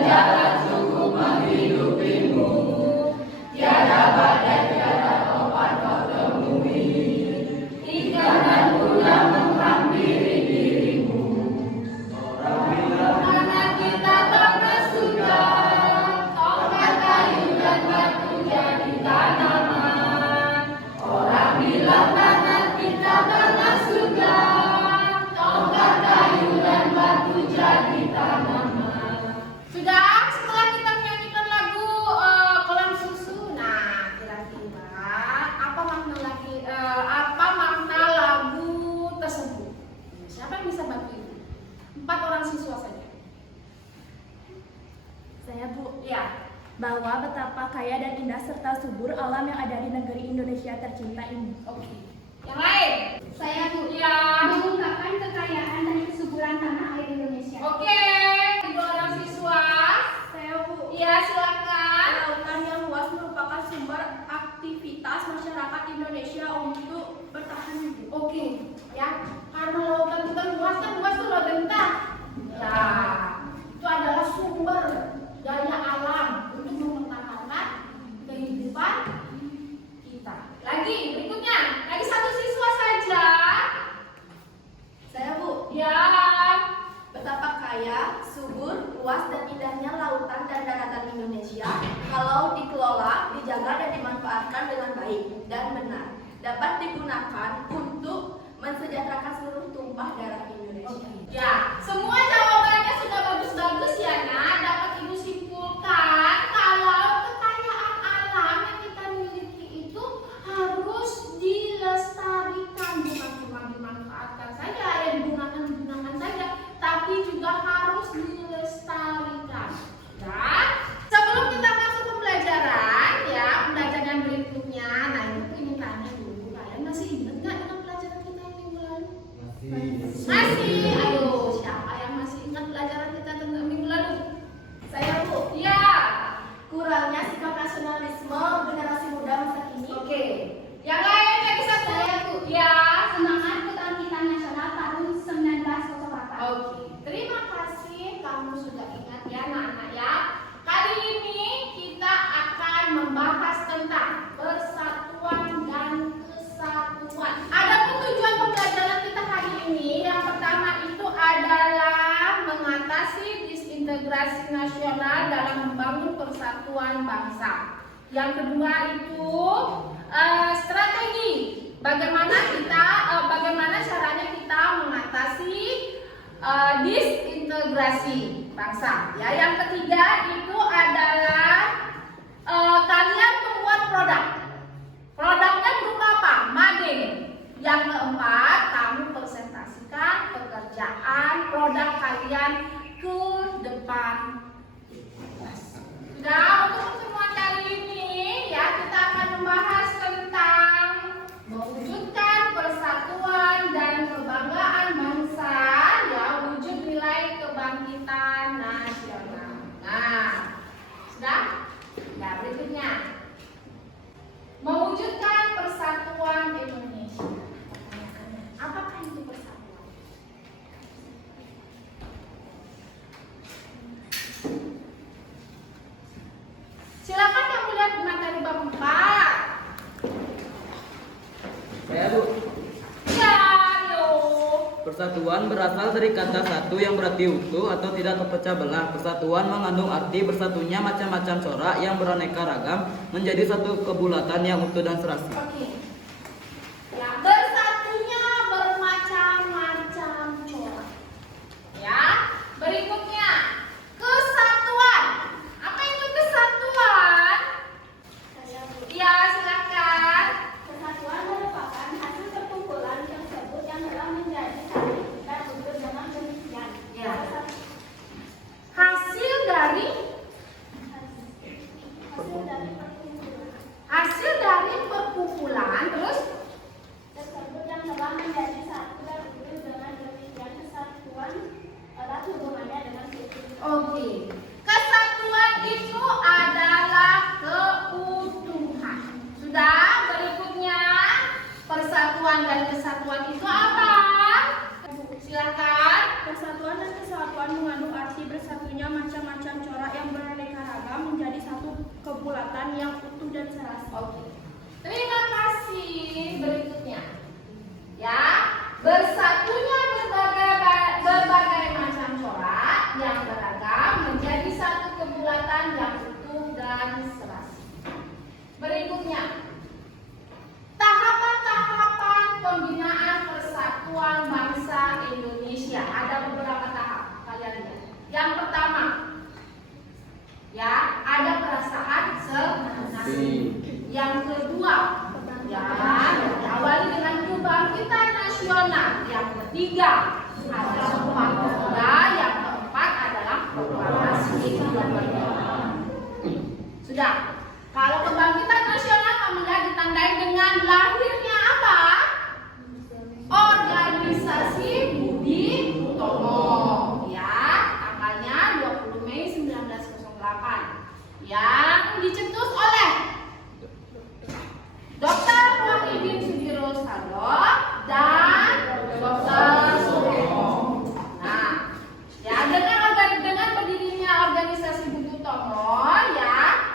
jangan sungguh menghidupimu. Tiada badai, tiada obat kau temui. Ikan dan ular menghampiri dirimu. Orang bilang tanah kita tanah surga, tongkat kayu dan batu jadi tanaman. Orang bilang tanah kita tanah surga, tongkat kayu dan batu jadi tanaman. Sudah, setelah kita menyanyikan lagu Kolam Susu, nah kira-kira apa makna lagu tersebut? Siapa yang bisa bantu ibu? 4 orang siswa saja. Saya Bu, Ya. bahwa betapa kaya dan indah serta subur alam yang ada di negeri Indonesia tercinta ini. Oke. Yang lain? Saya Bu, Ya. mengungkapkan kekayaan dan kesuburan tanah air Indonesia. Oke. 2 orang siswa. Saya Bu, Iya, silakan. lautan yang luas merupakan sumber aktivitas masyarakat Indonesia untuk bertahan hidup. Oke, ya. Karena lautan kita luas tuh lautan kita. Nah, itu adalah sumber daya alam untuk mempertahankan kehidupan kita. Lagi berikutnya, lagi 1 siswa saja. Saya Bu, Ya. betapa kaya, subur, luas dan indahnya lautan dan daratan Indonesia kalau dikelola, dijaga dan dimanfaatkan dengan baik dan benar dapat digunakan untuk mensejahterakan seluruh tumpah darah Indonesia. Ya, semua jawabannya sudah bagus-bagus ya, Nak. Dapat Ibu simpulkan kalau kekayaan alam yang kita miliki itu harus dilestarikan, bukan cuma dimanfaatkan saja, ya digunakan saja, tapi juga harus dilestarikan. Ya. Sebelum kita masuk pembelajaran, ya pembelajaran berikutnya, nah Ibu ingin tanya dulu, kalian masih ingat nggak dengan pelajaran kita yang minggu lalu? Masih. Ayo, siapa yang masih ingat pelajaran kita tentang minggu lalu? Saya Bu, Ya. kurangnya sikap nasionalisme generasi muda masa kini. Oke. Yang lain lagi 1. Saya Bu, Ya. semangat kebangkitan nasional tahun 1908. Oke. Terima kasih kamu sudah ingat ya, anak-anak ya. Kali ini kita akan membahas tentang persatuan dan kesatuan. Adapun tujuan pembelajaran kita hari ini, yang pertama itu adalah mengatasi disintegrasi nasional dalam membangun persatuan bangsa. Yang kedua itu strategi bagaimana caranya kita mengatasi disintegrasi bangsa. Ya, yang ketiga itu adalah kalian membuat produk. Produknya berupa apa? Made. Yang keempat, kamu presentasikan pekerjaan produk kalian ke depan kelas. Sudah, untuk pertemuan kali ini ya kita akan membahas tentang mewujudkan persatuan dan kebanggaan bangsa, ya wujud nilai kebangkitan nasional. Nah, sudah? Ya, berikutnya. Mewujudkan persatuan Indonesia. Pertanyaannya, apakah itu persatuan? Silakan yang melihat materi bab 4. Saya Bu, Ya, yo. persatuan berasal dari kata satu yang berarti utuh atau tidak terpecah belah. Persatuan mengandung arti bersatunya macam-macam corak yang beraneka ragam menjadi satu kebulatan yang utuh dan serasi. Oke. Ya, bersatunya bermacam-macam corak. Ya, berikutnya kesatuan. Apa itu kesatuan? Saya Bu, Ya, silakan. kesatuan merupakan hasil perkumpulan tersebut yang telah menjadi satu dan wujud dengan demikian. Ya. Hasil dari hasil dari perkumpulan perkumpulan terus tersebut yang telah menjadi satu dan wujud dengan demikian kesatuan erat hubungannya dengan sistem. oke. Kesatuan itu adalah keutuhan. Sudah, berikutnya persatuan dan kesatuan itu apa? Silakan. Persatuan dan kesatuan mengandung arti bersatunya macam-macam corak kebulatan yang utuh dan serasi. Berikutnya, tahapan-tahapan pembinaan persatuan bangsa Indonesia. Ada beberapa tahap, kalian lihat. Yang pertama, ya, ada perasaan senasib. Yang kedua, ya, diawali dengan kebangkitan nasional. Yang ketiga, ada Sumpah Pemuda. Yang keempat adalah proklamasi kemerdekaan. Sudah. Kalau kebangkitan nasional Pemuda ditandai dengan lahirnya apa? Organisasi Budi Utomo. Ya, tanggalnya 20 Mei 1908. Yang dicetus oleh Dr. Muhyiddin Sudirosodo dan Dr. Soeharto. Nah, ya, dengan berdirinya organisasi Budi Utomo, ya,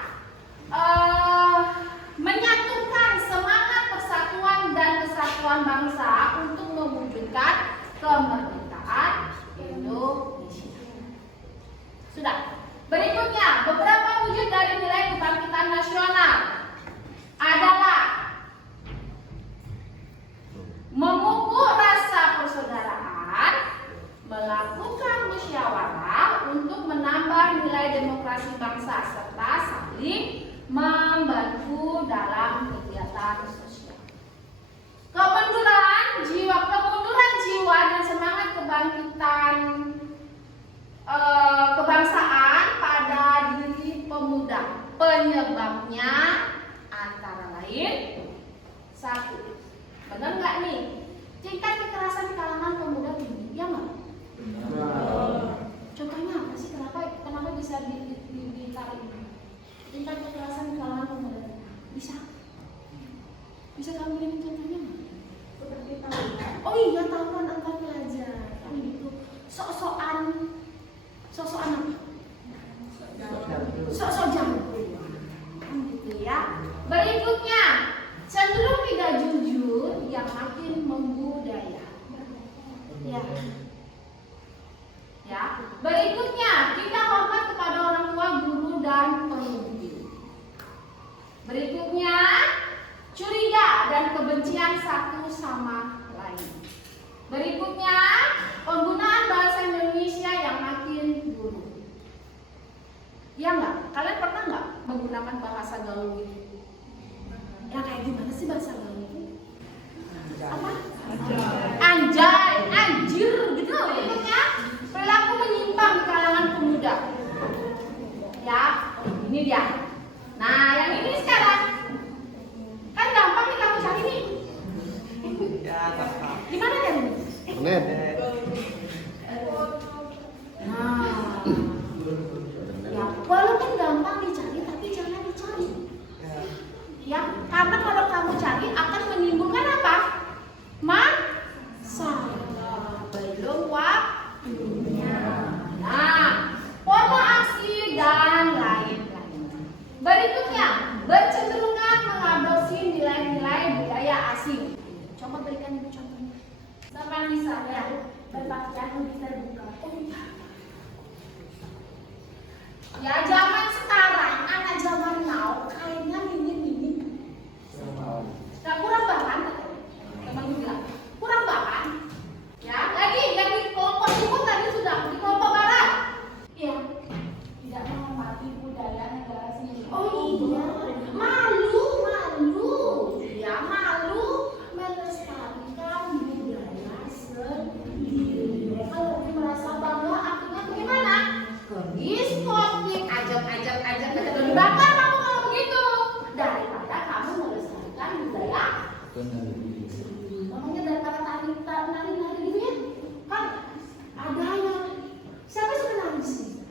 menyatukan semangat persatuan dan kesatuan bangsa untuk mewujudkan kemerdekaan Indonesia. Sudah. Berikutnya, beberapa wujud dari nilai kebangkitan nasional adalah memupuk rasa persaudaraan, melakukan musyawarah untuk menambah nilai demokrasi bangsa, serta saling membantu dalam kegiatan sosial. Kemunduran jiwa dan semangat kebangkitan kebangsaan pada diri pemuda. Penyebabnya antara lain, satu, benar nggak nih? Tingkat kekerasan di kalangan pemuda tinggi, ya nggak? Contohnya apa sih? Kenapa bisa ditarik? Tingkat kekerasan di kalangan pemuda bisa kamu berikan contohnya nggak? Seperti tawuran. Oh iya, tawuran antar pelajar kan gitu. Sok-sokan apa? Sok-sok jago kan gitu ya. Berikutnya, cenderung tidak jujur yang makin membudaya. Ya. Berikutnya, tidak hormat kepada orang tua, guru dan pemimpin. Berikutnya, curiga dan kebencian satu sama lain. Berikutnya, penggunaan bahasa Indonesia yang makin buruk. Ya nggak? Kalian pernah nggak menggunakan bahasa gaul gitu? Ya kayak gimana sih bahasa gaul itu? Apa? Anjay, anjir gitu loh. Berikutnya, perilaku menyimpang di kalangan pemuda. Ya, ini dia. Nah, yang ini sekarang kan gampang nih kamu cari nih. Gimana cari? Net. Nah, ya, walaupun gampang dicari, tapi jangan dicari. Ya, karena kalau kamu cari akan menimbulkan apa? Masalah. Belum waktunya. Nah, pola aksi dan lain-lain. Berikutnya, bercenderungan mengadopsi nilai-nilai budaya asing. Coba berikan ibu contohnya. Sama misalnya berpakaian lebih terbuka. Ya, zaman sekarang, anak zaman now, kainnya minim-minim. Nah, kurang bahan, teman bilang, kurang bahan. Ya, lagi yang di kelompok timur tadi sudah, di kelompok barat. Iya. Tidak menghormati budaya negara sendiri. Oh iya, malu. Ya, malu melestarikan budaya sendiri. Kalau merasa bangga, akhirnya bagaimana? Ke diskotik, ajak dibakar kamu kalau begitu. Daripada kamu melestarikan budaya. Namanya daripada nari gitu ya. Kan ada yang siapa yang suka nari di sini?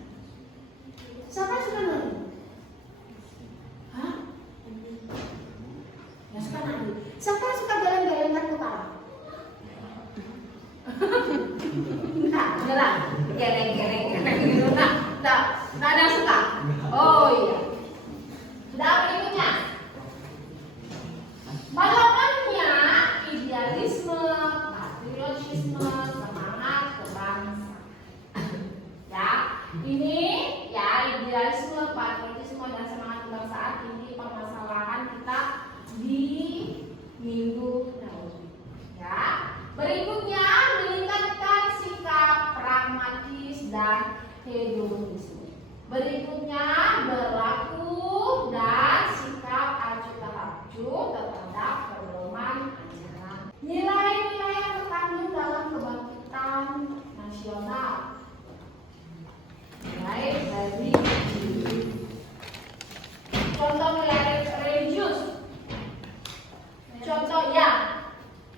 Siapa yang suka nari? Hah? Yang suka nari. Siapa yang suka geleng-gelengan kepala? Nah, beneran. Geleng-geleng gitu. Nah, ada yang suka? Oh iya. Sudah, berikutnya. Balapannya idealisme, patriotisme, semangat kebangsaan. Ya, ini ya idealisme minggu lalu. Ya. Berikutnya meningkatkan sikap pragmatis dan hedonisme. Berikutnya berlaku dan sikap acuh terhadap terhadap pedoman ajaran. Nilai-nilai yang terkandung dalam kebangkitan nasional. Nilai dari contoh nilai religius. Contoh ya.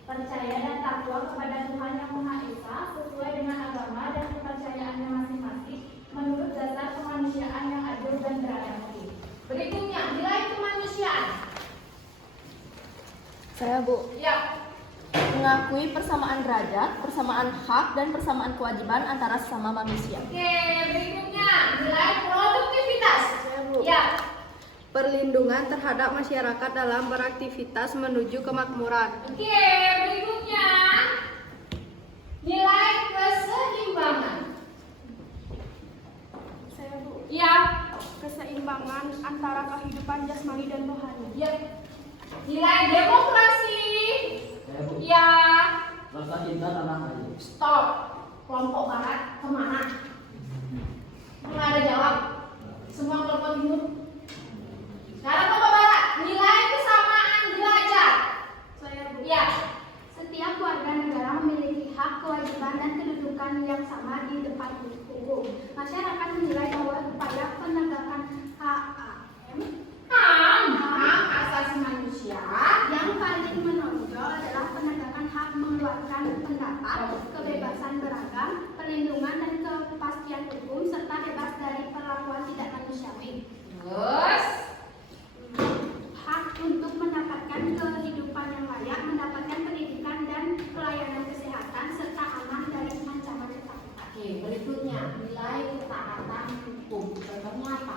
Percaya dan takwa kepada Tuhan Yang Maha Esa sesuai dengan agama dan kepercayaannya masing-masing menurut dasar kemanusiaan yang adil dan beradab. Berikutnya nilai kemanusiaan. Saya, Bu. Ya. Mengakui persamaan derajat, persamaan hak, dan persamaan kewajiban antara sesama manusia. Oke, berikutnya nilai produktivitas. Saya, Bu. Ya. Perlindungan terhadap masyarakat dalam beraktivitas menuju kemakmuran. Oke, berikutnya nilai keseimbangan. Saya, Bu. Ya. Keseimbangan antara kehidupan jasmani dan rohani. Ya. Nilai demokrasi. Ya. Rasa cinta tanah air. Stop. Kelompok barat kemana? Nggak ada jawab. Semua kelompok timur. Sekarang kelompok barat. Nilai kesamaan derajat. Saya, Bu. Ya. Setiap warga negara memiliki hak, kewajiban, dan kedudukan yang sama di depan hukum. Masyarakat menilai bahwa upaya penegakan HAM asasi manusia. yang paling menonjol adalah penegakan hak mengeluarkan pendapat, kebebasan beragam, perlindungan dan kepastian hukum, serta bebas dari perlakuan tidak manusiawi. Terus. Hak untuk mendapatkan kehidupan yang layak, mendapatkan pendidikan dan pelayanan kesehatan, serta aman dari ancaman ketakutan. Oke, berikutnya nilai ketaatan hukum. Contohnya apa?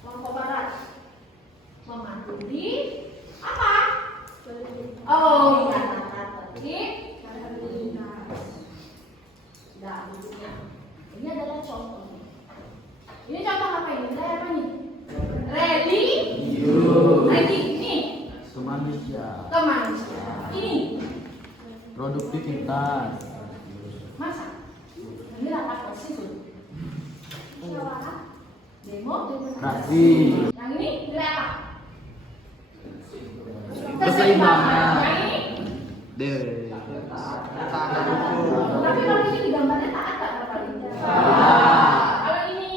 Kelompok barat mematuhi apa? Oh iya, tata tertib sudah berikutnya. Ini adalah contoh. Ini contoh apa ini? Nilai apa nih? Lagi ini kemanusiaan. Ini Produktivitas. masa? Ini rapat konstitusi. Musyawarah, Demo. Demokrasi. Yang ini nilai apa? Keseimbangan. Yang ini. Tapi kalau ini digambarnya taat tak apa ini? Kalau ini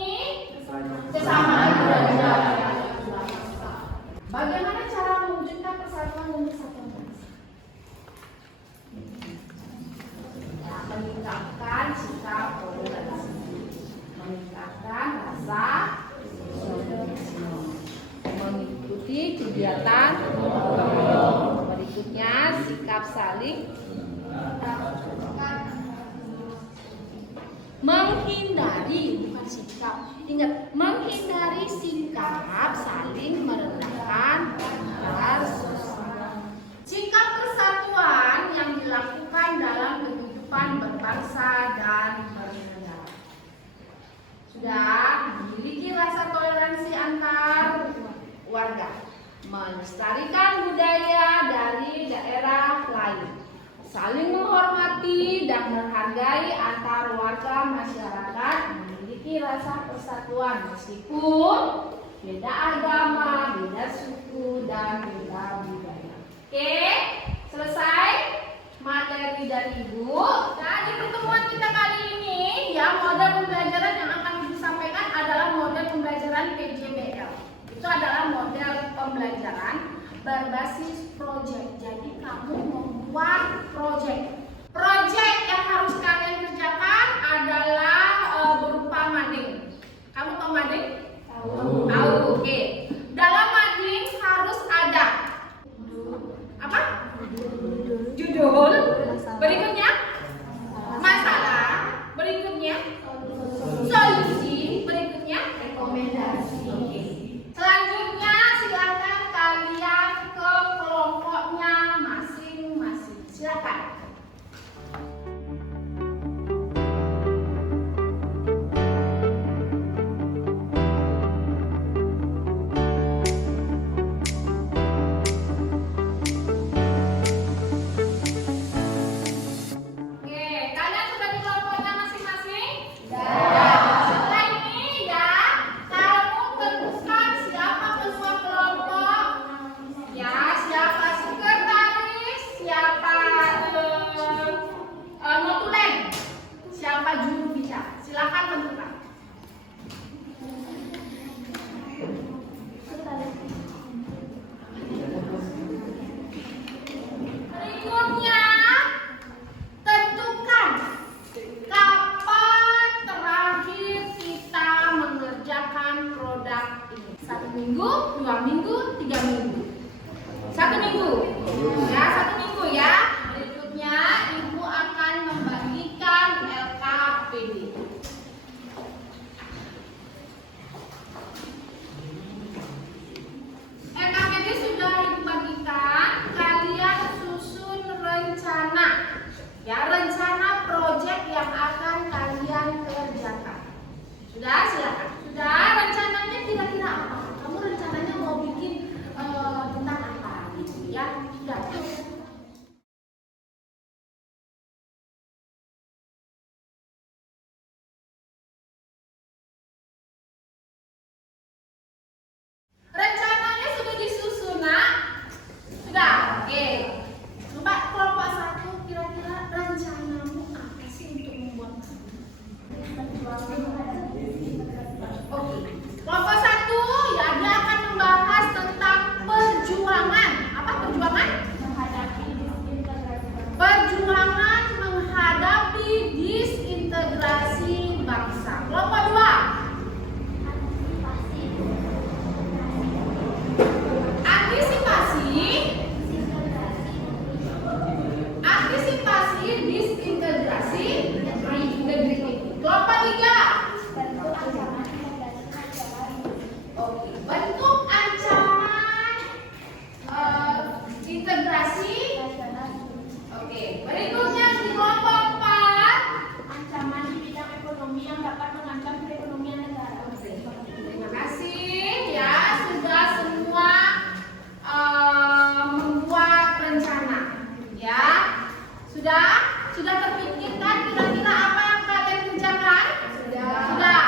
kesamaan derajat. Bagaimana cara mewujudkan persatuan dan kesatuan bangsa? Ya, meningkatkan sikap toleransi, meningkatkan rasa solidarisme, mengikuti kegiatan berikutnya sikap saling menghindari, bukan sikap, ingat, menghindari sikap saling merendahkan antar sesama. Sikap persatuan yang dilakukan dalam kehidupan berbangsa dan bernegara. Sudah memiliki rasa toleransi antar warga, melestarikan budaya dari daerah lain, saling menghormati dan menghargai antar warga masyarakat, memiliki rasa persatuan meskipun beda agama, beda suku, dan beda budaya. Oke, selesai materi dari Ibu. Nah, di pertemuan kita kali ini, ya, model pembelajaran yang akan disampaikan adalah model pembelajaran PJBL. Itu adalah model pembelajaran berbasis proyek. Jadi kamu membuat proyek. Proyek yang harus kalian kerjakan adalah berupa mading. Kamu tahu mading? Tahu. Tahu. Oke. Dalam mading harus ada apa? Judul. Berikutnya masalah. Berikutnya solusi. Berikutnya rekomendasi. Oke. Selanjutnya silakan kalian ke kelompoknya masing-masing. Silakan. minggu, 2 minggu, 3 minggu. 1 minggu. Ya, 1 minggu ya. Berikutnya Ibu akan membagikan LKPD. LKPD sudah Ibu bagikan, kalian susun rencana. Ya, rencana proyek yang akan kalian kerjakan. Sudah, silakan. Sudah, rencananya kira-kira apa? Kamu rencananya mau bikin tentang apa gitu ya? Sudah. Rencananya sudah disusun, nak? Sudah, oke. Coba kelompok 1 kira-kira rencanamu apa sih untuk membuat Oke. Kelompok 1 ya, dia akan membahas tentang perjuangan. Apa perjuangan? Perjuangan menghadapi disintegrasi bangsa. Kelompok 2. Antisipasi disintegrasi negeri. Kelompok 3. Oke, bentuk ancaman integrasi. Oke, berikutnya di kelompok 4. Ancaman di bidang ekonomi yang dapat mengancam perekonomian negara. Terima kasih ya, sudah semua membuat rencana. Ya, sudah terpikirkan kira-kira apa yang kalian kerjakan? Sudah.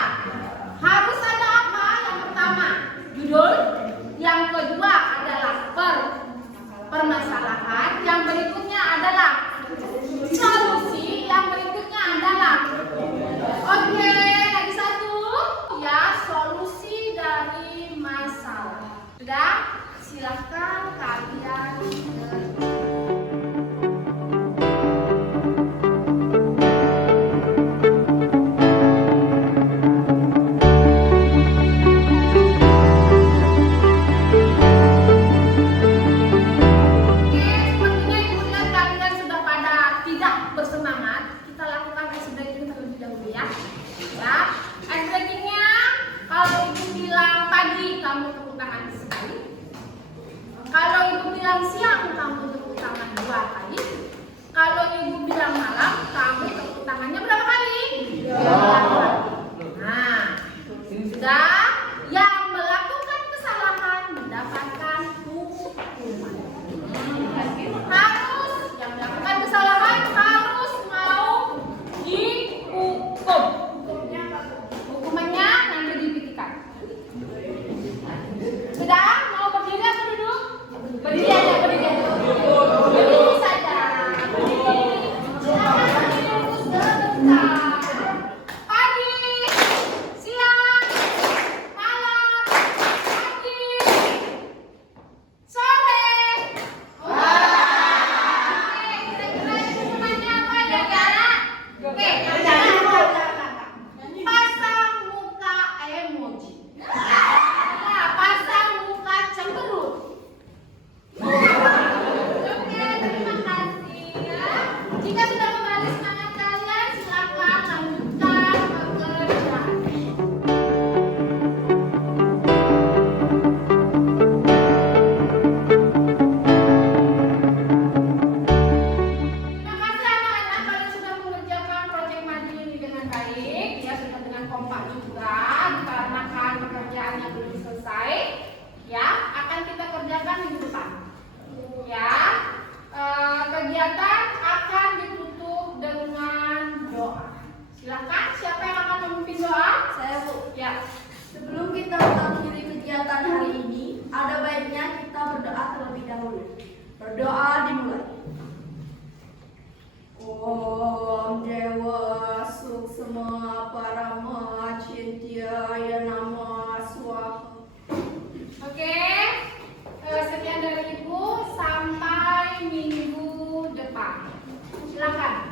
Harus ada apa? Yang pertama, judul. Yang kedua adalah permasalahan. Yang berikutnya adalah solusi. Yang berikutnya adalah oke, lagi satu ya, solusi dari masalah. Sudah, silakan kalian siang kamu tepuk tangan 2 kali. Kalau ibu bilang malam, kamu tepuk tangannya berapa kali? 2 kali. Nah, sudah. Yang melakukan kesalahan mendapatkan hukuman. Harus yang melakukan kesalahan harus mau dihukum. Hukumannya nanti dipikirkan. Sudah? Mau berdiri atau duduk? Berdiri aja, berdiri aja. Berdiri saja. Berdiri. Silakan berdiri sebentar. Pagi, siang, malam, pagi, sore. Kira-kira hukumannya apa ya, Kak? Oke, pasang muka emoji. Nah, pasang muka cemberut. Oke, terima kasih ya. Jika sudah kembali semangat kalian, silakan lanjutkan pekerjaan. Terima kasih anak-anak, kalian sudah mengerjakan proyek maju ini dengan baik, ya sudah dengan kompak juga. Dikarenakan pekerjaannya belum selesai, ya akan kita kerjakan minggu depan. Ya, kegiatan akan ditutup dengan doa. Silakan, siapa yang akan memimpin doa? Saya, Bu. Ya. Sebelum kita mengakhiri kegiatan hari ini, ada baiknya kita berdoa terlebih dahulu. Berdoa dimulai. Om Dewa Suksma Parama Cintyaya Nama Swaha. Oke. Sekian dari Ibu, sampai minggu depan. Silakan.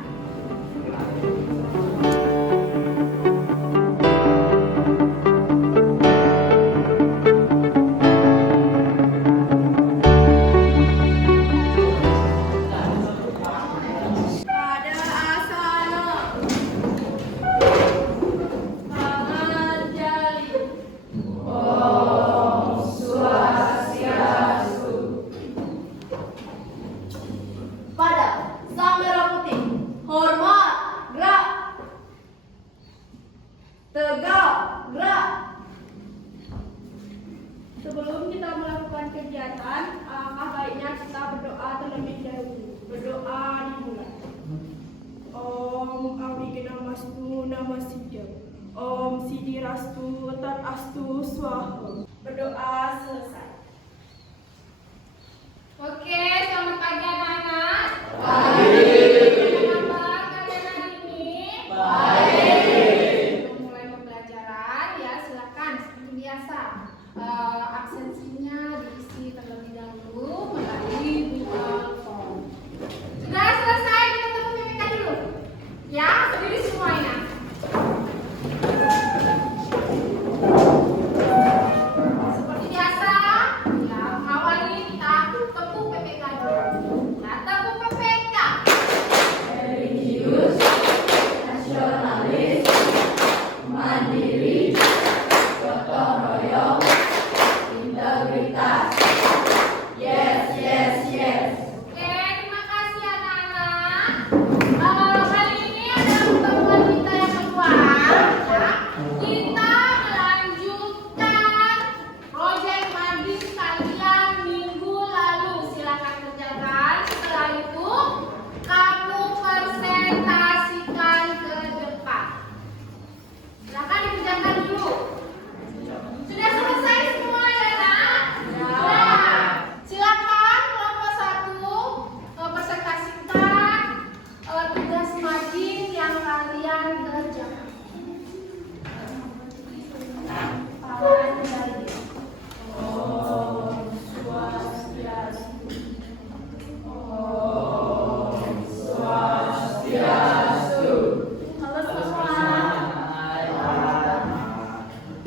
kita melakukan kegiatan, baiknya kita berdoa terlebih dahulu. Berdoa dimulai. Om Abhigyanamastu Namasidya. Om Sidirastu Tadastu Swaha. Berdoa selesai. Oke, selamat pagi anak-anak. Bagaimana kabar kalian hari ini? Sebelum mulai pembelajaran ya, silakan seperti biasa. Absensinya diisi terlebih dahulu melalui Google Form. Sudah selesai, kita tepuk PPK dulu. Ya, berdiri semuanya. Seperti biasa, ya awali kita tepuk PPK dulu. Nah, tepuk PPK. Religius, nasionalis, mandiri, gotong royong, integritas. Yes, yes, yes. Oke, terima kasih anak-anak. Kali ini adalah pertemuan kita yang kedua. Ya. Kita melanjutkan proyek madis kalian minggu lalu. Silakan kerjakan. Setelah itu kamu presentasikan ke depan. Silakan dikerjakan dulu. Sudah selesai semua ya nak? Sudah. Silakan kelompok 1 presentasikan tugas madis yang kalian kerjakan. Pawaran kembali. Halo semua.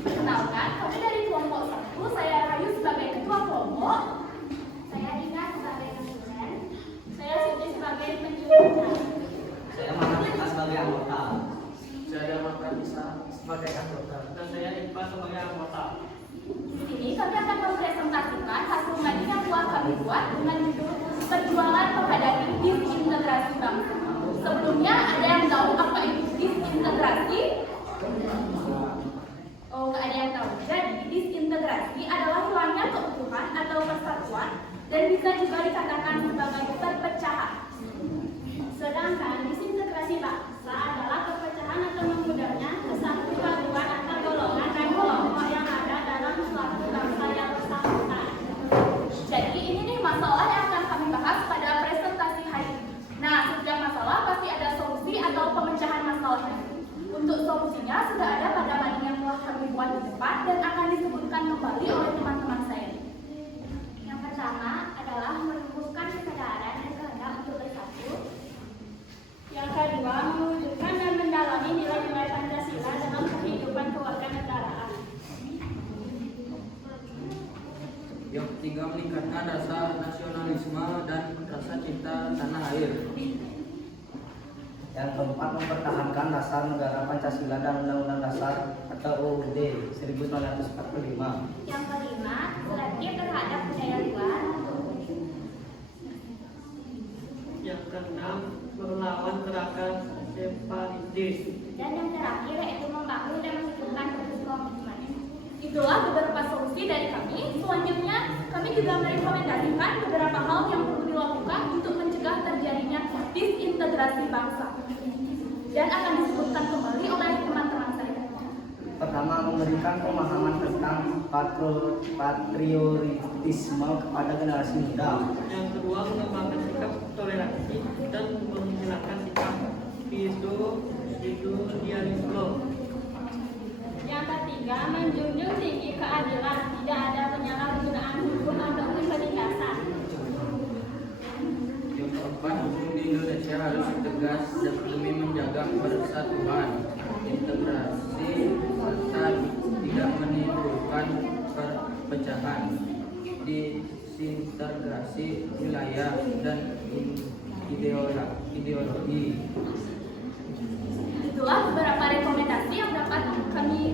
Kenalkan, kami dari kelompok 1. Saya Rayu sebagai ketua kelompok. Saya Dina sebagai konsulen. Saya Siti sebagai penjuru. Saya Mahardika sebagai anggota. Saya Mata Bisa sebagai anggota dan saya Ipa sebagai anggota. Di sini kami akan mempresentasikan hasil madis yang telah kami buat dengan judul Perjuangan Menghadapi Disintegrasi Bangsa. Sebelumnya ada yang tahu apa itu disintegrasi? Oh, nggak ada yang tahu. Jadi disintegrasi adalah hilangnya keutuhan atau persatuan dan bisa juga dikatakan sebagai perpecahan. Sedangkan disintegrasi bangsa adalah perpecahan atau memudahnya kesatuan antar golongan dan kelompok yang ada dalam suatu bangsa yang bersangkutan. Jadi ini nih masalah yang akan kami bahas pada presentasi hari ini. Nah, setiap masalah pasti ada solusi atau pemecahan masalahnya. Untuk solusinya sudah ada pada mading yang telah kami buat di depan dan akan disebutkan kembali oleh teman-teman saya. Yang pertama adalah menumbuhkan kesadaran dan kehendak untuk bersatu. Yang kedua, mewujudkan dan mendalami nilai-nilai Pancasila dalam kehidupan kewarganegaraan. Yang ketiga, meningkatkan rasa nasionalisme dan rasa cinta tanah air. Yang keempat, mempertahankan dasar negara Pancasila dan Undang-Undang Dasar atau UUD 1945. Yang kelima, selektif terhadap budaya luar. Yang keenam, melawan gerakan separatis. Dan yang terakhir yaitu membangun dan menghidupkan proses komitmen. Itulah beberapa solusi dari kami. Selanjutnya, kami juga merekomendasikan beberapa hal yang perlu dilakukan untuk mencegah terjadinya disintegrasi bangsa. Dan akan disebutkan kembali oleh teman-teman saya. Pertama, memberikan pemahaman tentang patriotisme kepada generasi muda. Yang kedua, mengembangkan sikap toleransi dan menghilangkan sikap idealisme. Yang ketiga, menjunjung tinggi keadilan, tidak ada penyalahgunaan hukum ataupun penindasan. Yang keempat, hukum di Indonesia harus tegas demi menjaga persatuan, integrasi, serta tidak menimbulkan perpecahan, disintegrasi wilayah dan ideologi. Itulah beberapa rekomendasi yang dapat kami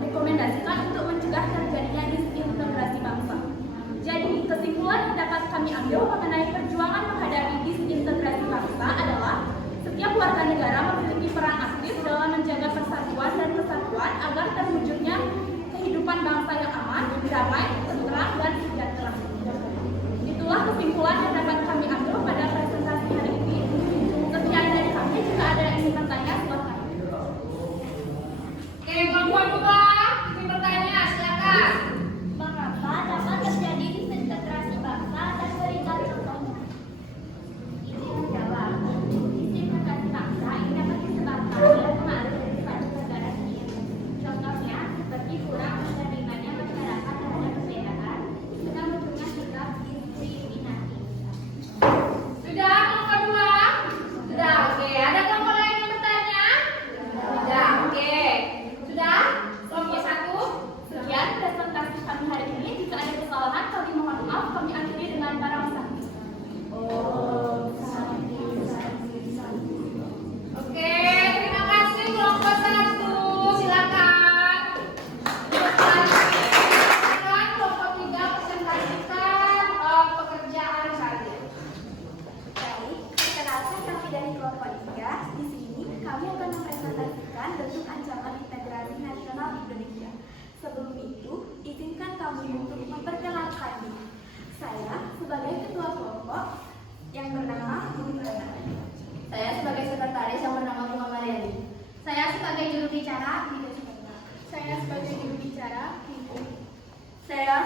rekomendasikan untuk mencegah terjadinya disintegrasi bangsa. Jadi, kesimpulan yang dapat kami ambil mengenai perjuangan menghadapi disintegrasi bangsa adalah setiap warga negara memiliki peran aktif dalam menjaga persatuan dan kesatuan agar terwujudnya kehidupan bangsa yang aman, damai,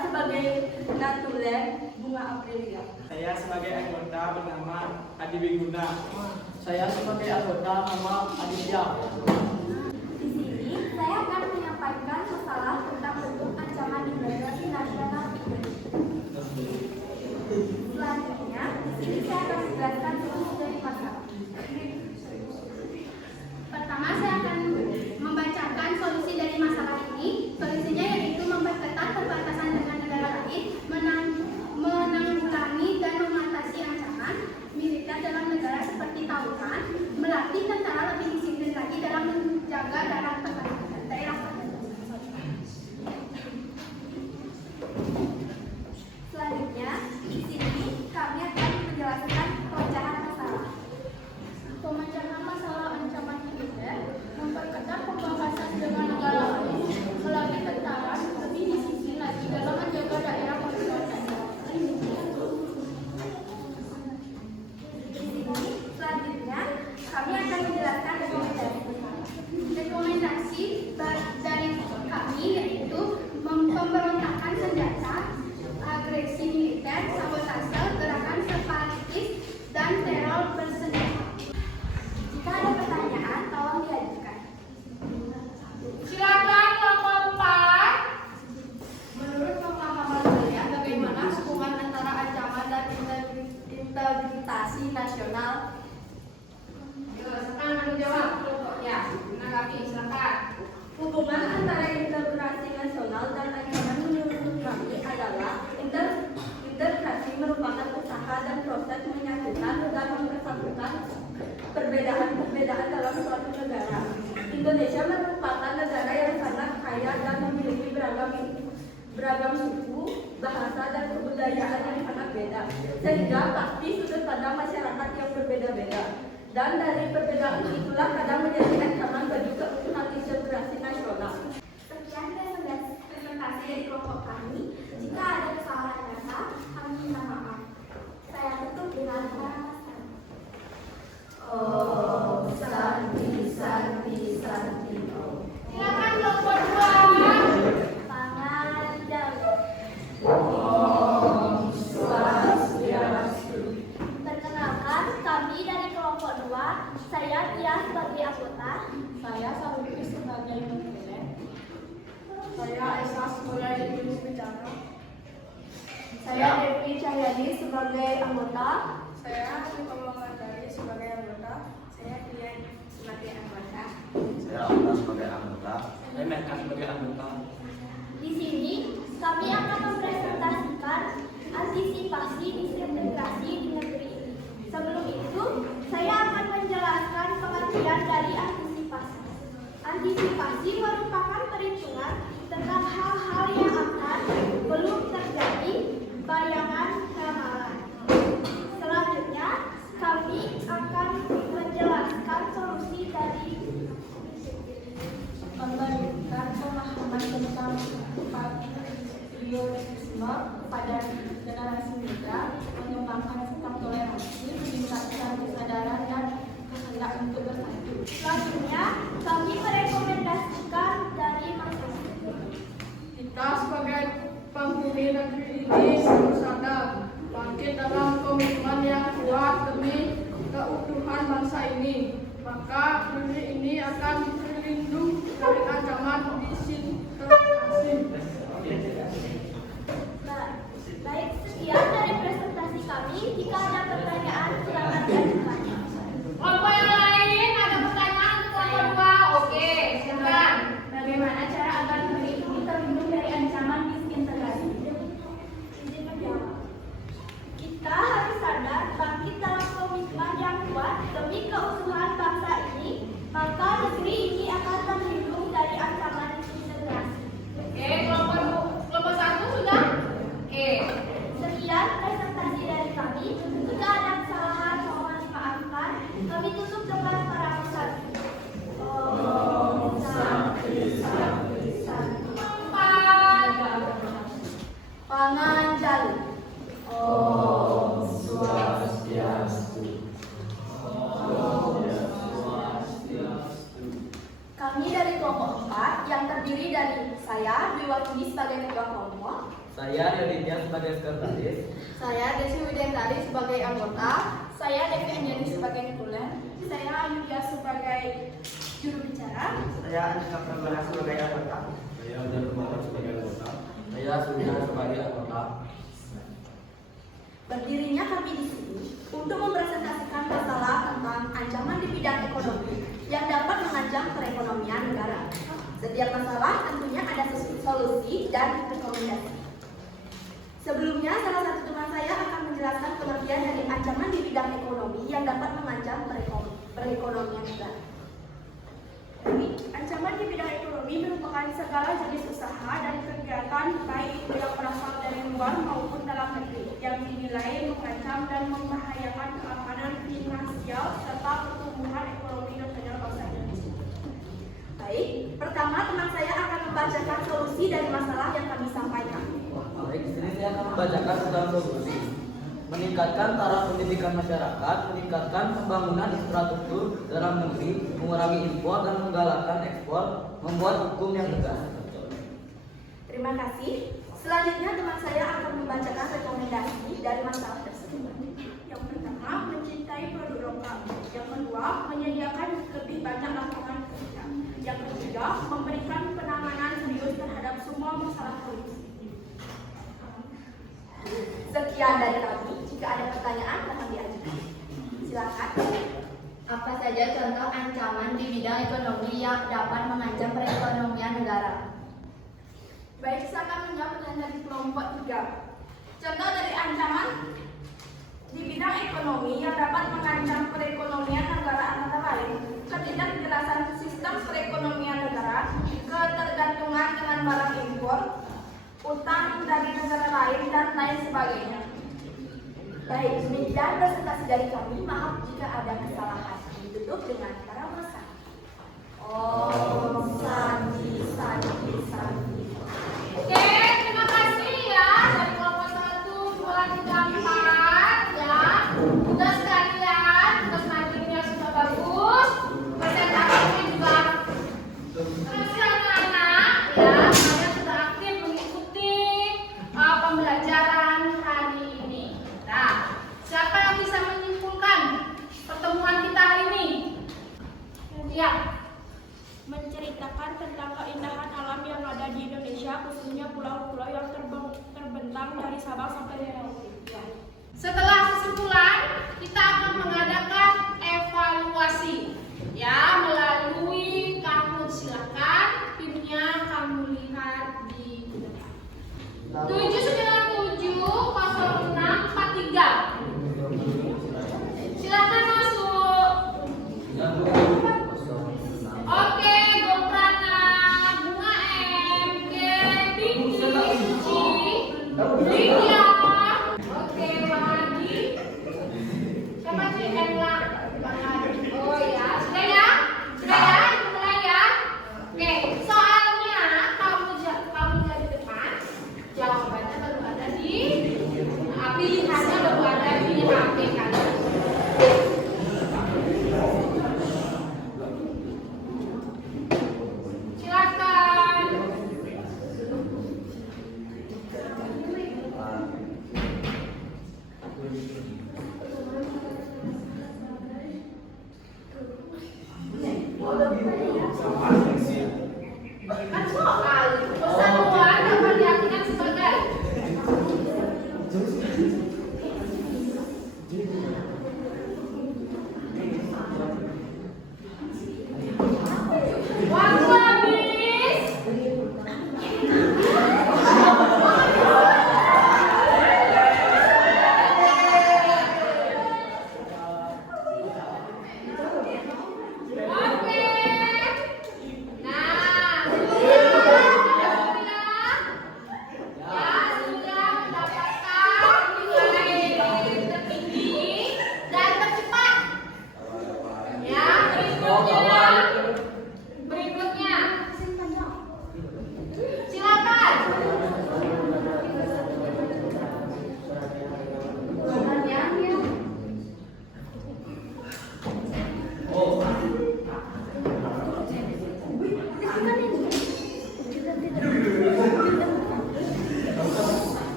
sebagai natulen Bunga Aprilia. Saya sebagai anggota bernama Adi Wiguna. Saya sebagai anggota nama Aditya. Di sini saya akan menyampaikan masalah tentang bentuk ancaman imigrasi nasional. Selanjutnya, di sini saya akan menjelaskan solusi dari masalah. Pertama, saya akan membacakan solusi dari masalah ini. Solusinya yaitu memperketat perbatasan dengan negara lain, menanggulangi dan mengatasi ancaman militer dalam negara seperti tawuran, melatih tentara lebih disiplin lagi dalam menjaga daerah pertahanan. Selanjutnya, di sini kami akan menjelaskan pemecahan masalah. Pemecahan masalah ancaman militer, memperketat pembahasan dengan negara lain, melatih tentara lebih disiplin lagi dalam menjaga daerah pertahanan. Selanjutnya, kami akan menjelaskan rekomendasi. Rekomendasi dari kami yaitu pemberontakan senjata, agresi militer, sabotase, gerakan separatis, dan teror bersenjata. Jika ada pertanyaan, tolong diajukan. Silakan kelompok 4. Menurut pemahaman saya, bagaimana hubungan antara ancaman dan integritas nasional? Silakan menjawab. Ya, menanggapi. Silakan. Hubungan antara integrasi nasional dan ancaman menurut kami adalah integrasi merupakan usaha dan proses menyatukan dan mempersatukan perbedaan-perbedaan dalam suatu negara. Indonesia merupakan negara yang sangat kaya dan memiliki beragam suku, bahasa, dan kebudayaan yang sangat beda, sehingga pasti sudut pandang masyarakat yang berbeda-beda. Dan dari perbedaan itulah kadang menjadi ancaman bagi keutuhan integrasi nasional. Sekian presentasi dari kelompok kami. Jika ada kesalahan kata, kami minta maaf. Saya tutup dengan kata-kata. Oh, Santi, Santi, Santi. Silakan kelompok 2. Pangandaran. Om Swastiastu. Perkenalkan, kami dari kelompok 2. Saya Tia sebagai anggota. Saya Salutri sebagai menteri. Saya Esa sebagai juru bicara. Saya Devi Cahyadi sebagai anggota. Saya Sukamawar dari sebagai anggota. Saya Dian sebagai anggota. Saya Alta sebagai anggota. Saya Mereka sebagai anggota. Di sini kami akan mempresentasikan antisipasi disintegrasi di negeri ini. Sebelum itu, saya akan menjelaskan pengertian dari antisipasi. Antisipasi merupakan perhitungan tentang hal-hal yang akan belum terjadi, bayangan ramalan. Selanjutnya, kami akan menjelaskan solusi dari Memberikan pemahaman tentang patriotisme kepada generasi muda, mengembangkan sikap toleransi, meningkatkan kesadaran dan kehendak untuk bersatu. selanjutnya kami merekomendasikan dari masalah. Kita sebagai penghuni negeri ini harus sadar, bangkit dalam komitmen yang kuat demi keutuhan bangsa ini. Maka negeri ini akan terlindung dari ancaman disintegrasi. Baik, sekian dari presentasi kami. Jika ada pertanyaan, silakan diajukan. Kelompok yang lain ada pertanyaan untuk kelompok 2. Oke, silakan. Bagaimana cara agar negeri ini terlindung dari ancaman disintegrasi? Izin menjawab. Kita harus sadar bangkit dalam komitmen yang kuat demi keutuhan bangsa ini, maka negeri ini akan terlindung dari ancaman disintegrasi. Oke, kelompok 1 sudah? Oke. Sekian presentasi dari kami. Jika ada kesalahan, mohon dimaafkan. Kami tutup dengan para peserta. Om Santi, Santi, Santi. Saya diwakili sebagai ketua kelompok. Saya Yoditya sebagai sekretaris. Saya Desi Widendari sebagai anggota. Saya Devi Anjani sebagai tituler. Saya Ayudya sebagai juru bicara. Saya Andika Pramana sebagai anggota. Saya Udan Kumara sebagai anggota. Saya Surya sebagai anggota. Berdirinya kami di sini untuk mempresentasikan masalah tentang ancaman di bidang ekonomi yang dapat mengancam perekonomian negara. Setiap masalah tentunya ada solusi dan rekomendasi. Sebelumnya, salah satu teman saya akan menjelaskan pengertian dari ancaman di bidang ekonomi yang dapat mengancam perekonomian negara. Ancaman di bidang ekonomi merupakan segala jenis usaha dan kegiatan baik itu yang berasal dari luar maupun dalam negeri yang dinilai mengancam dan membahayakan keamanan finansial serta pertumbuhan ekonomi nasional bangsa Indonesia. Baik, pertama teman saya akan membacakan solusi dari masalah yang kami sampaikan. Baik, di sini saya akan membacakan tentang solusi. Meningkatkan taraf pendidikan masyarakat, meningkatkan pembangunan infrastruktur dalam negeri, mengurangi impor dan menggalakkan ekspor, membuat hukum yang tegas. Terima kasih. Selanjutnya teman saya akan membacakan rekomendasi dari masalah tersebut. Yang pertama, mencintai produk lokal. Yang kedua, menyediakan lebih banyak lapangan kerja. Yang ketiga, memberikan penanganan serius terhadap semua masalah korupsi. Sekian dari kami. Jika ada pertanyaan, dapat diajukan. Silakan. Apa saja contoh ancaman di bidang ekonomi yang dapat mengancam perekonomian negara? Baik, saya akan menjawab pertanyaan dari kelompok 3. Contoh dari ancaman di bidang ekonomi yang dapat mengancam perekonomian negara antara lain ketidakjelasan sistem perekonomian negara, ketergantungan dengan barang impor, utang dari negara lain, dan lain sebagainya. Baik, demikian presentasi dari kami. Maaf jika ada kesalahan. Ditutup dengan para pesan. Om Santi Santi Santi. Oke, terima kasih ya dari kelompok 1, 2, 3, 4 ya. Tugas kalian, tugas nantinya sudah bagus. Presentasinya juga terus anak-anak ya. Kalian sudah aktif mengikuti pembelajaran hari ini. Nah, siapa yang bisa menyimpulkan pertemuan kita hari ini? Ya. Menceritakan tentang keindahan alam yang ada di Indonesia, khususnya pulau-pulau yang terbentang dari Sabang sampai Merauke. Setelah kesimpulan, kita akan mengadakan evaluasi ya melalui kamu. Silakan pinnya kamu lihat di 797 0643. Silakan masuk. Oke, Gokrana, Bunga M, K, Pinky, Cici, Lydia. Oke, Bang Adi. Siapa sih? Ella. Bang Adi. Oh ya, sudah ya? Sudah ya? Mulai ya? Oke, soalnya kamu jadi depan, jawabannya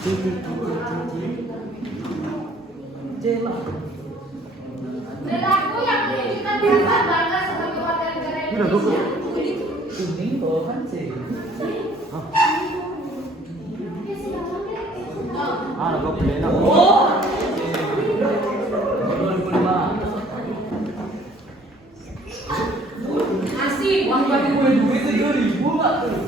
Perilaku yang menunjukkan perasaan bangga sebagai warga negara Indonesia. Kuning kok kan sih. Ah, kok beli nak. Oh. 2005. Asik. Uang bagi gue duit 7.000 Pak.